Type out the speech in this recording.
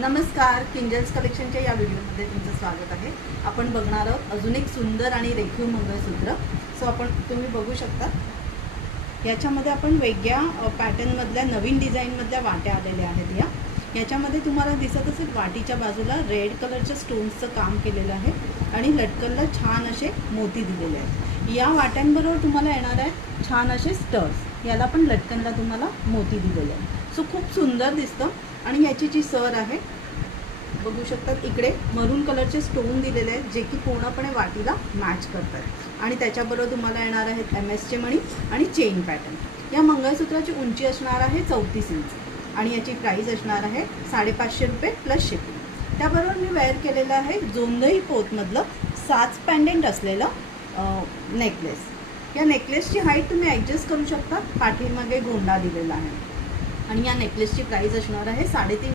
नमस्कार, किंजल्स कलेक्शनच्या या व्हिडिओमध्ये तुमचं स्वागत आहे। आपण बघणार आहोत अजून एक सुंदर आणि रेखीव मंगळसूत्र। तुम्ही बघू शकता याच्यामध्ये आपण वेगळ्या पॅटर्नमधल्या नवीन डिझाईनमधल्या वाट्या आलेल्या आहेत। याच्यामध्ये तुम्हाला दिसत असेल वाटीच्या बाजूला रेड कलरच्या स्टोन्सचं काम केलेलं आहे आणि लटकनला छान असे मोती दिलेले आहेत। या वाट्यांबरोबर तुम्हाला येणार आहे छान असे स्टर्स, याला पण लटकनला तुम्हाला मोती दिलेले आहेत। खूप सुंदर दिसतं आणि याची जी सर आहे बघू शकतात, इकडे मरून कलरचे स्टोन दिलेले आहेत जे की पूर्णपणे वाटीला मॅच करतात आणि त्याच्याबरोबर तुम्हाला येणार आहेत MS चे मणी आणि चेन पॅटर्न। या मंगळसूत्राची उंची असणार आहे 34 इंच आणि याची प्राइस असणार आहे 550 रुपये प्लस शिपिंग। त्याबरोबर मी वेअर केलेलं आहे जोंधई पोतमधलं साच पेंडेंट असलेलं नेकलेस। या नेकलेसची हाईट तुम्ही ॲडजस्ट करू शकता, पाठीमागे गोंडा दिलेला आहे आणि या नेकलेसची प्राइस असणार आहे 3.5